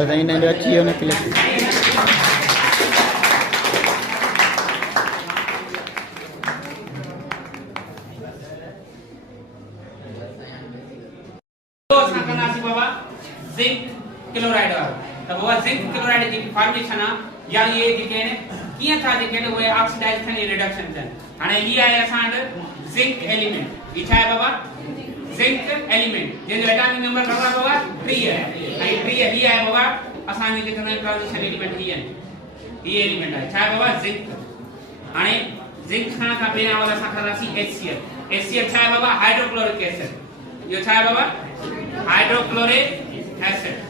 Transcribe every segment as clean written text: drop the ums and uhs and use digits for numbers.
बस इन अची वियो न क्लिक जिंक क्लोराइड तो वो जिंक क्लोराइड की फॉर्मेशन या ये जेके किए था जेके वो ऑक्सीडाइज थनी रिडक्शन थन हाने ई आए असांड जिंक एलिमेंट ई छा है बाबा जिंक एलिमेंट जे एटॉमिक नंबर करा बाबा 3 है आई 3 है ई आए बाबा असां ने जेके ट्रांजिशन एलिमेंट ही है ई एलिमेंट है छा है बाबा जिंक हाने जिंक खाना का बिना वाला असां खरासी HCl HCl छा है बाबा हाइड्रोक्लोरिक एसिड यो छा है बाबा हाइड्रोक्लोरिक एसिड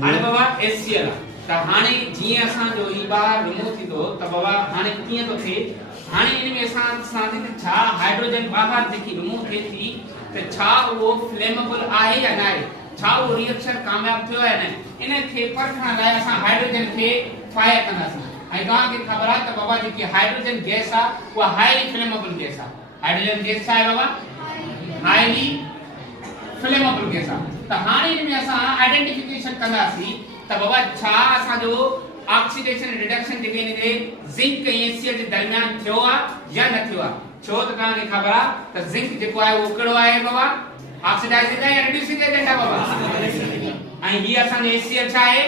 हाने बाबा HCl त हाने जी असा जो ई बार रिमूव थी तो त बाबा हाने किए तो थे हाने इन में असा साथी छा हाइड्रोजन बाहर देखी रिमूव थे थी त छा वो फ्लेमेबल आहे या ना आहे छा वो रिएक्शन कामयाब थियो है न इन के परखण लाए असा हाइड्रोजन के फायर कंदासी आई तवा के खबर है त बाबा जी की हाइड्रोजन गैस आ वो हाईली फ्लेमेबल गैस आ हाइड्रोजन गैस छा है बाबा हाईली फ्लेमेबल गैस आ त हाने इन में असा आइडेंटिफिकेशन कंदासी त बाबा छा असा जो ऑक्सीडेशन रिडक्शन जेके ने जिंक ऐं HCl जे दरमियान थियो आ या न थियो आ छो त तव्हां खे ख़बर आ त जिंक जेको आहे वो कहिड़ो आहे बाबा ऑक्सीडाइजिंग या रिड्यूसिंग एजेंट आहे बाबा ऐं ही असां जो HCl छा आहे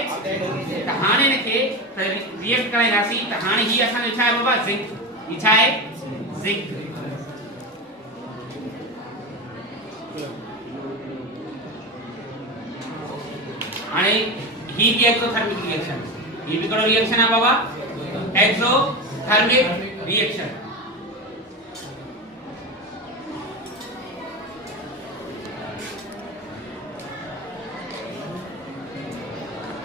त हाणे इन खे रिएक्ट कराईंदासीं त हाणे ही असां जो छा आहे बाबा जिंक ही छा आहे जिंक हाणे ही भी एक्सोथर्मिक रिएक्शन ये भी करो रिएक्शन है बाबा एक्सोथर्मिक रिएक्शन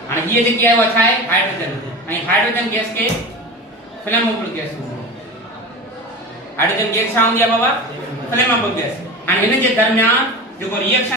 आणि ये जे क्या है वो अच्छा है हाइड्रोजन आणि हाइड्रोजन गैस के फ्लेमेबल गैस हाइड्रोजन गैस छा हुंदी आहे बाबा फ्लेमेबल गैस आणि इन जे दरमियान जो रिएक्शन